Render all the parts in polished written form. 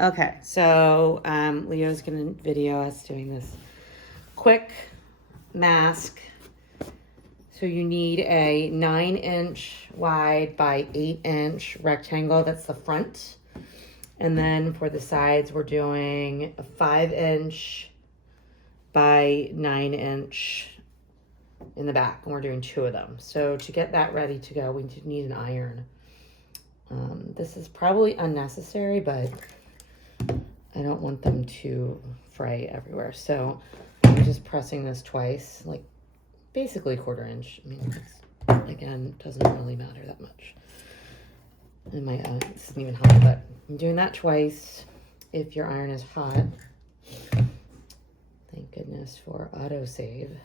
Okay, so Leo's gonna video us doing this quick mask. So you need a 9-inch wide by 8-inch rectangle. That's the front. And then for the sides, we're doing a 5-inch by 9-inch in the back. And we're doing 2 of them. So to get that ready to go, we need an iron. This is probably unnecessary, but I don't want them to fray everywhere. So I'm just pressing this twice, like basically 1/4 inch. I mean, it's, again, doesn't really matter that much. And my this isn't even hot, but I'm doing that twice. If your iron is hot, thank goodness for autosave.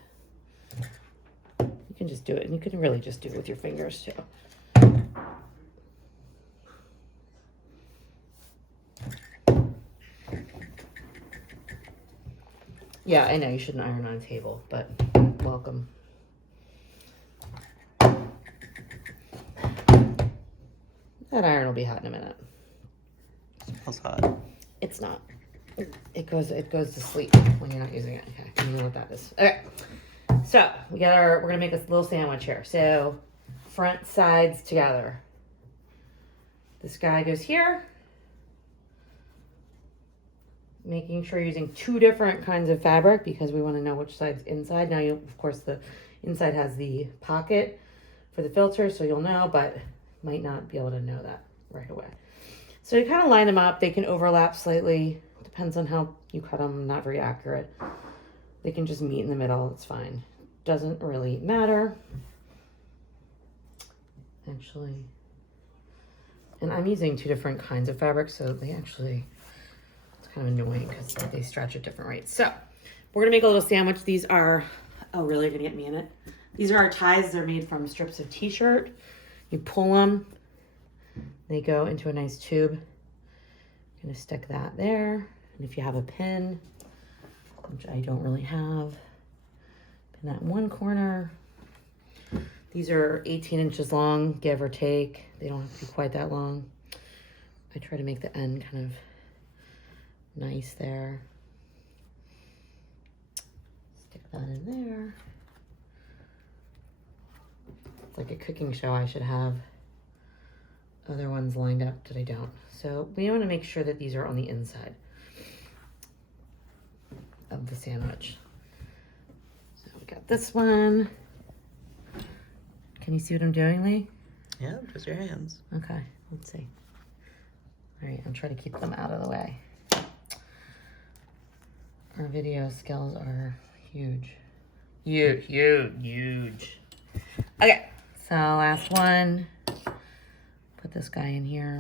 You can just do it, and you can really just do it with your fingers too. Yeah, I know you shouldn't iron on a table, but welcome. That iron will be hot in a minute. Smells hot. It's not. It goes to sleep when you're not using it. Okay, you know what that is. Okay. So we're gonna make this little sandwich here. So front sides together. This guy goes here. Making sure you're using 2 different kinds of fabric because we want to know which side's inside. Now, of course, the inside has the pocket for the filter, so you'll know, but might not be able to know that right away. So you kind of line them up. They can overlap slightly. Depends on how you cut them. Not very accurate. They can just meet in the middle. It's fine. Doesn't really matter. Actually. And I'm using 2 different kinds of fabric, so they actually... kind of annoying because they stretch at different rates. So we're gonna make a little sandwich. These are, oh really, you're gonna get me in it? These are our ties. They're made from strips of t-shirt. You pull them, they go into a nice tube. I'm gonna stick that there. And if you have a pin, which I don't really have, pin that in one corner. These are 18 inches long, give or take. They don't have to be quite that long. I try to make the end kind of nice there. Stick that in there. It's like a cooking show. I should have other ones lined up that I don't. So we want to make sure that these are on the inside of the sandwich. So we got this one. Can you see what I'm doing, Lee? Yeah, just your hands. Okay, let's see. All right, I'm trying to keep them out of the way. Our video skills are huge. Huge. Okay, so last one. Put this guy in here.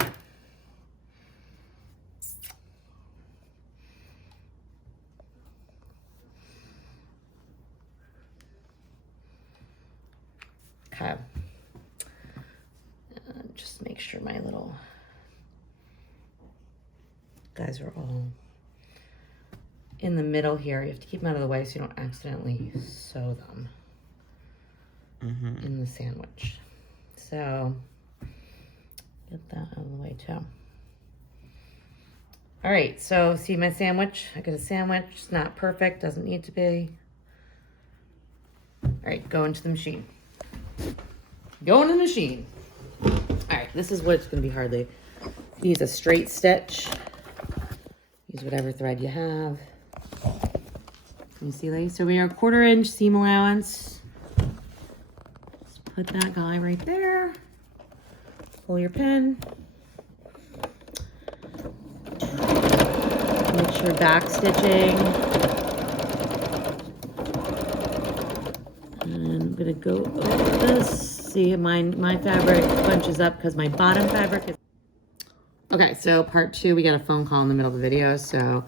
Okay. Just make sure my little guys are all in the middle here. You have to keep them out of the way so you don't accidentally sew them in the sandwich. So get that out of the way too. All right, so see my sandwich? I got a sandwich. It's not perfect, doesn't need to be. All right, go into the machine. Go in the machine. All right, this is what it's gonna be hardly. Use a straight stitch. Use whatever thread you have. Can you see, ladies? So we are 1/4 inch seam allowance. Just put that guy right there. Pull your pin. Make sure back stitching. And I'm gonna go over this. See, my fabric bunches up because my bottom fabric is... Okay, so part 2, we got a phone call in the middle of the video, so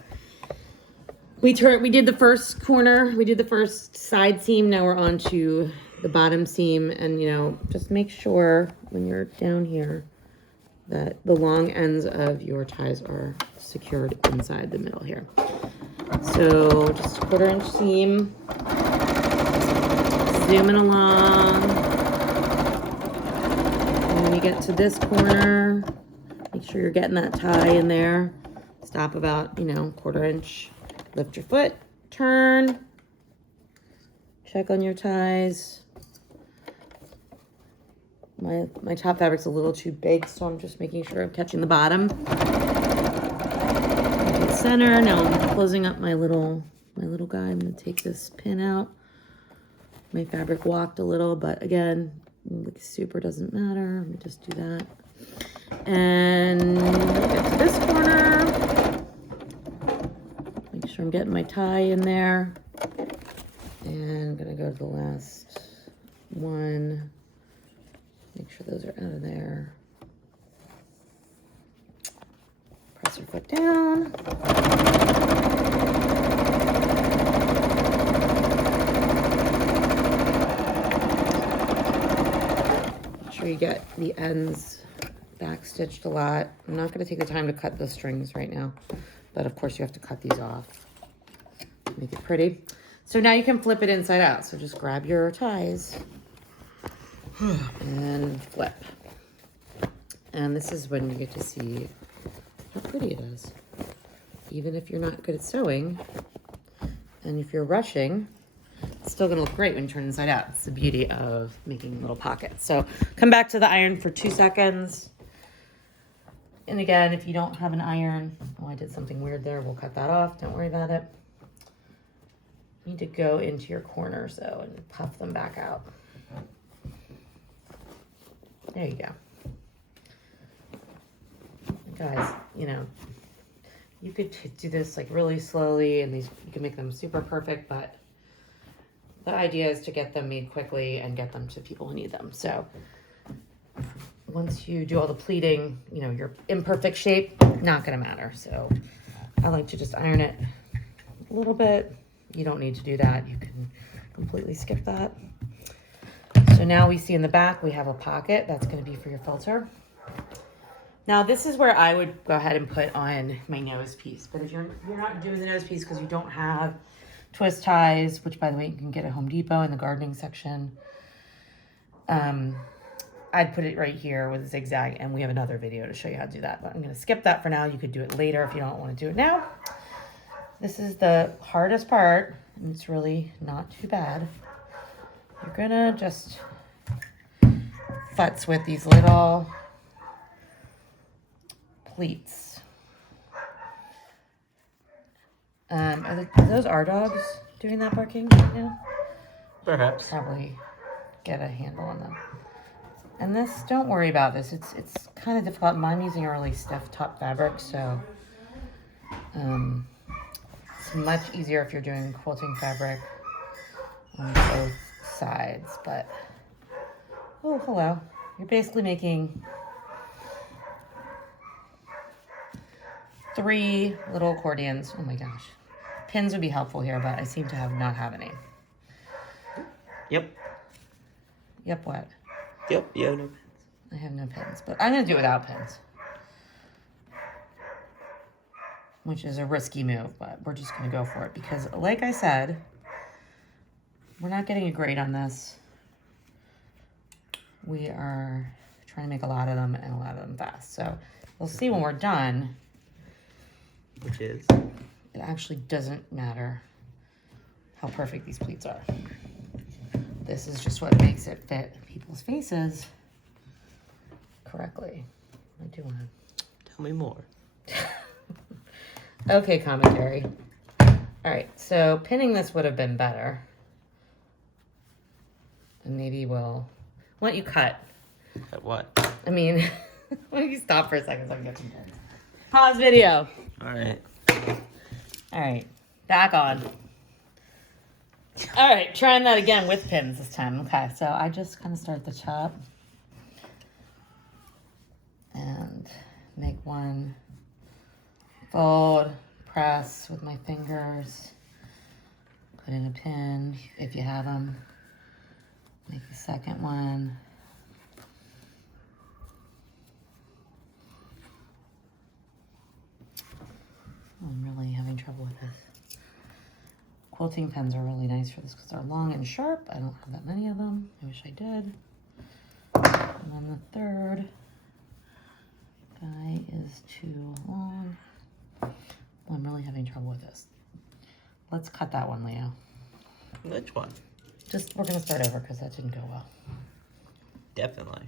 we did the first corner, we did the first side seam, now we're on to the bottom seam, and you know, just make sure when you're down here that the long ends of your ties are secured inside the middle here. So just 1/4 inch seam, zooming along. And when you get to this corner, make sure you're getting that tie in there. Stop about, 1/4 inch. Lift your foot, turn. Check on your ties. My top fabric's a little too big, so I'm just making sure I'm catching the bottom. Center. Now I'm closing up my little guy. I'm gonna take this pin out. My fabric walked a little, but again, like super doesn't matter. Let me just do that. And get to this corner. Make sure I'm getting my tie in there. And I'm gonna go to the last one. Make sure those are out of there. Press your foot down. Make sure you get the ends back stitched a lot. I'm not going to take the time to cut the strings right now, but of course you have to cut these off. Make it pretty. So now you can flip it inside out. So just grab your ties and flip. And this is when you get to see how pretty it is. Even if you're not good at sewing, and if you're rushing, it's still gonna look great when you turn it inside out. It's the beauty of making little pockets. So come back to the iron for 2 seconds. And again, if you don't have an iron, oh, I did something weird there. We'll cut that off. Don't worry about it. You need to go into your corners though and puff them back out. There you go. Guys, you could do this like really slowly, and you can make them super perfect, but the idea is to get them made quickly and get them to people who need them. So once you do all the pleating, your imperfect shape, not gonna matter. So I like to just iron it a little bit. You don't need to do that. You can completely skip that. So now we see in the back, we have a pocket. That's gonna be for your filter. Now this is where I would go ahead and put on my nose piece. But if you're not doing the nose piece because you don't have twist ties, which by the way, you can get at Home Depot in the gardening section. I'd put it right here with a zigzag, and we have another video to show you how to do that. But I'm gonna skip that for now. You could do it later if you don't want to do it now. This is the hardest part, and it's really not too bad. You're gonna just futz with these little pleats. Are those our dogs doing that barking right now? Perhaps. Probably get a handle on them. And this, don't worry about this. It's kind of difficult. I'm using a really stiff top fabric, so it's much easier if you're doing quilting fabric on both sides. But oh, hello. You're basically making 3 little accordions. Oh my gosh. Pins would be helpful here, but I seem to not have any. Yep. Yep, what? Yep, you have no pins. I have no pins, but I'm going to do it without pins. Which is a risky move, but we're just going to go for it. Because like I said, we're not getting a grade on this. We are trying to make a lot of them and a lot of them fast. So we'll see when we're done. Which is? It actually doesn't matter how perfect these pleats are. This is just what makes it fit people's faces correctly. I do want to. Tell me more. Okay, commentary. All right, so pinning this would have been better. And maybe we'll... Why don't you cut? At what? I mean, why don't you stop for a second so I can get some pins? Pause video. All right. All right, back on. All right, trying that again with pins this time. Okay, so I just kind of start the top and make one, fold, press with my fingers, put in a pin if you have them, make the second one. I'm really having trouble with this. Quilting pens are really nice for this because they're long and sharp. I don't have that many of them. I wish I did. And then the third guy is too long. trouble with this. Let's cut that one, Leo. Which one? We're gonna start over because that didn't go well. Definitely.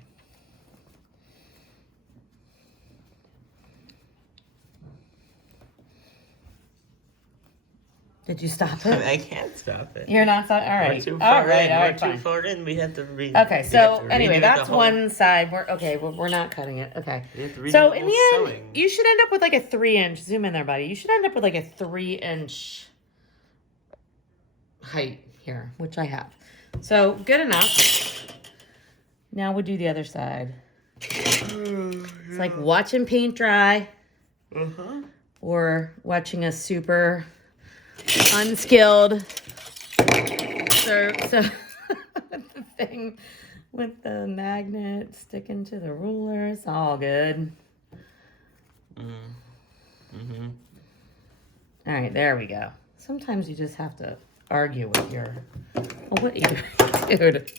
Did you stop I, it? mean, I can't stop it. You're not sorry. All We're right. too All far right. in. All We're right. too Fine. far in. We have to read. Okay. So anyway, redo that's the whole- one side. We're not cutting it. Okay. We have to redo So the in whole the end, sewing. you should end up with like a 3-inch. Zoom in there, buddy. You should end up with like a 3-inch height here, which I have. So good enough. Now we'll do the other side. It's like watching paint dry. Or watching a super unskilled so the thing with the magnet sticking to the ruler. It's all good. All right, there we go. Sometimes you just have to argue with your, oh, what are you doing, dude?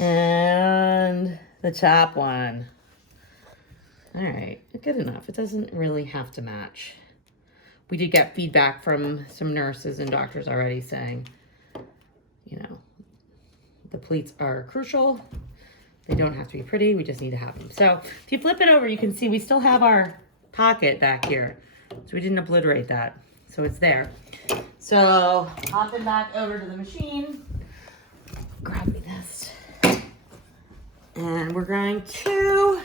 And the top one. All right, good enough. It doesn't really have to match. We did get feedback from some nurses and doctors already saying, you know, the pleats are crucial. They don't have to be pretty. We just need to have them. So if you flip it over, you can see we still have our pocket back here. So we didn't obliterate that. So it's there. So hopping back over to the machine, grab me this. And we're going to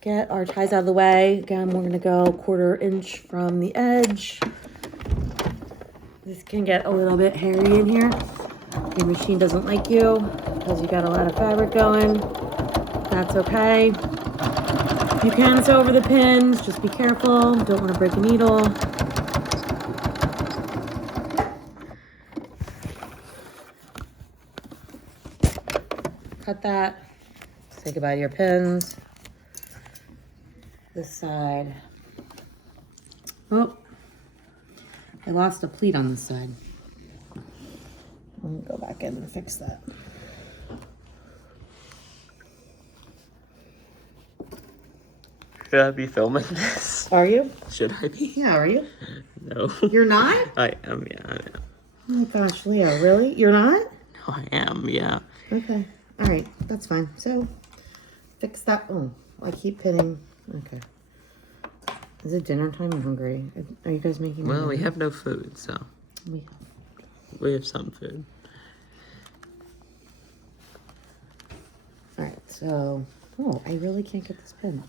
get our ties out of the way. Again, we're gonna go 1/4 inch from the edge. This can get a little bit hairy in here. Your machine doesn't like you because you got a lot of fabric going. That's okay. You can sew over the pins, just be careful. Don't want to break a needle. Cut that. Say goodbye to your pins. This side. Oh, I lost a pleat on this side. Let me go back in and fix that. Should I be filming this? Are you? Should I be? Yeah, are you? No. You're not? I am, yeah. I am. Oh my gosh, Leo, really? You're not? No, I am, yeah. Okay. All right, that's fine. So, fix that. Oh, I keep pinning. Okay. Is it dinner time? I'm hungry. Are you guys making Well, we dinner? have no food, so We we have some food. All right, so, oh, I really can't get this pin.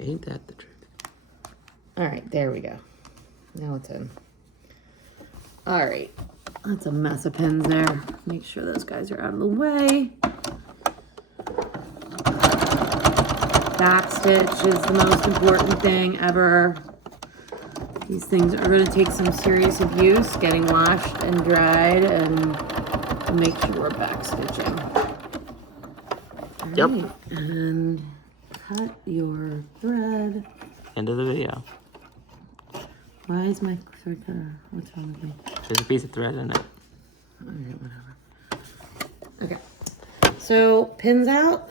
Ain't that the truth? All right, there we go. Now it's in. All right, that's a mess of pins there. Make sure those guys are out of the way. Back stitch is the most important thing ever. These things are going to take some serious abuse, getting washed and dried, and make sure we're back stitching. All Yep. right, and cut your thread. End of the video. Why is my thread cutter? What's wrong with me? There's a piece of thread in it. All right, whatever. Okay, so pins out.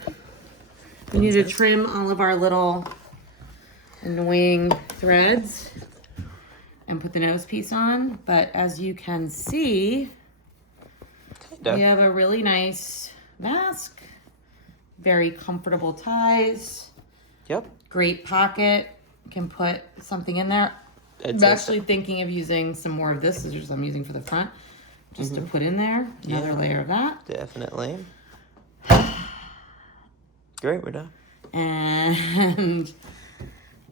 We need to trim all of our little annoying threads and put the nose piece on. But as you can see, Kinda. we have a really nice mask, very comfortable ties, Yep. great pocket. Can put something in there. I'm actually thinking of using some more of this scissors I'm using for the front, just to put in there. Another layer of that. Definitely. Great, we're done. And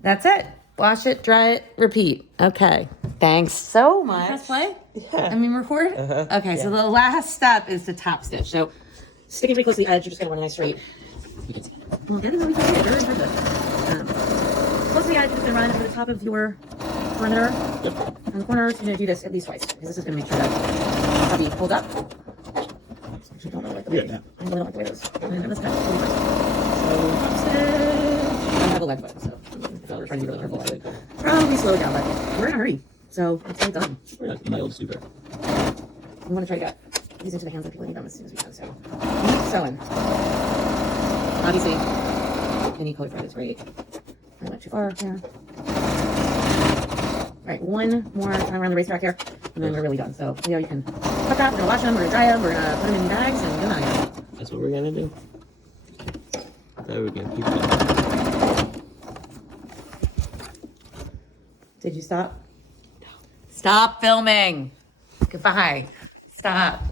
that's it. Wash it, dry it, repeat. Okay. Thanks so much. Press play? Yeah. I mean, record? Okay, so the last step is to top stitch. So, sticking pretty close to the edge, you're just going to run a nice straight. You can see it. Well, that is what we can see it. Very impressive. Close to the edge, you're going to run over the top of your perimeter. Yep. On the corners, you're going to do this at least twice. Because this is going to make sure that I'll be pulled up. I don't know what the way. I really don't like the way those. And this kind so, top stitch. I have a leg foot, so if I were trying to be really careful, I would probably slow it down, but we're in a hurry. So, let's get it done. My old super. We want to try to get these into the hands of people who need them as soon as we can. So keep sewing. Obviously, any color thread is great. I went too far here. All right, one more time around the racetrack here, and then we're really done. So, Leo, you can cut that. We're gonna wash them. We're gonna dry them. We're gonna put them in bags and get them out of here. That's what we're gonna do. I thought we were gonna keep them. Did you stop? No. Stop filming. Goodbye. Stop.